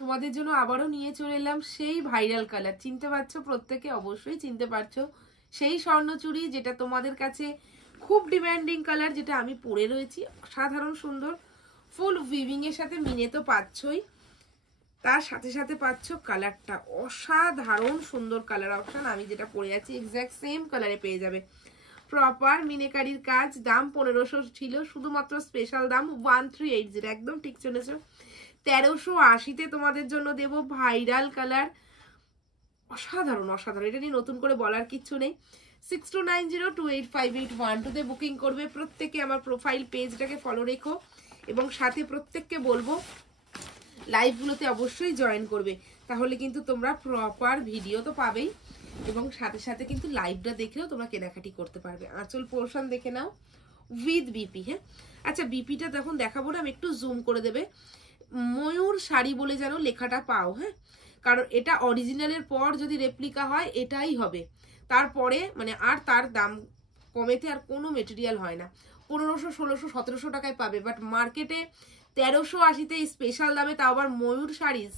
তোমাদের জন্য আবারও নিয়ে চলে এলাম সেই ভাইরাল কালার, চিনতে পারছো প্রত্যেকে, অবশ্যই চিনতে পারছো, সেই স্বর্ণচুড়ি যেটা তোমাদের কাছে খুব ডিমান্ডিং কালার, যেটা আমি পরে রয়েছি। সাধারণ সুন্দর ফুল উইভিং এর সাথে মিনে তো পাচ্ছই, তার সাথে সাথে পাচ্ছ কালারটা অসাধারণ সুন্দর কালার অপশন। আমি যেটা পরে আছি এক্স্যাক্ট সেম কালারে পেয়ে যাবে। প্রপার মিনেকারির কাজ, দাম 1500 ছিল, শুধুমাত্র স্পেশাল দাম 1380, একদম ঠিক চলেছো। 1380-তে তোমাদের জন্য দেব ভাইরাল কালার, অসাধারণ অসাধারণ, এটা নিয়ে নতুন করে বলার কিচ্ছু নেই। 6290285812-তে বুকিং করবে। প্রত্যেকে আমার প্রোফাইল পেজটাকে ফলো রেখো এবং সাথে প্রত্যেককে বলবো লাইভগুলোতে অবশ্যই জয়েন করবে, তাহলে কিন্তু তোমরা প্রপার ভিডিও তো পাবেই এবং সাথে সাথে কিন্তু লাইভটা দেখেও তোমরা কেনাকাটি করতে পারবে। আঁচল পোর্শন দেখে নাও উইথ বিপি। হ্যাঁ আচ্ছা, বিপিটা যখন দেখাবো না আমি একটু জুম করে দেবে, ময়ূর শাড়ি বলে যেন লেখাটা পাও। হ্যাঁ, কারণ এটা অরিজিনালের পর যদি রেপ্লিকা হয় এটাই হবে, তারপরে মানে আর তার দাম কমেতে আর কোনো মেটেরিয়াল হয় না। 1500, 1600, 1700 টাকায় পাবে, বাট মার্কেটে 1380-তে স্পেশাল দামে, তাও আবার ময়ূর শাড়িজ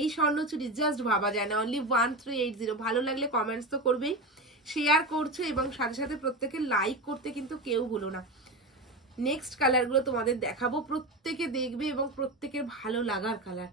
এই স্বর্ণচুরি জাস্ট ভাবা যায় না। অনলি 1380। ভালো লাগলে কমেন্টস তো করবেই, শেয়ার করছো এবং সাথে সাথে প্রত্যেকে লাইক করতে কিন্তু কেউ ভুলো না। নেক্সট কালারগুলো তোমাদের দেখাবো, প্রত্যেকে দেখবে এবং প্রত্যেকের ভালো লাগার কালার।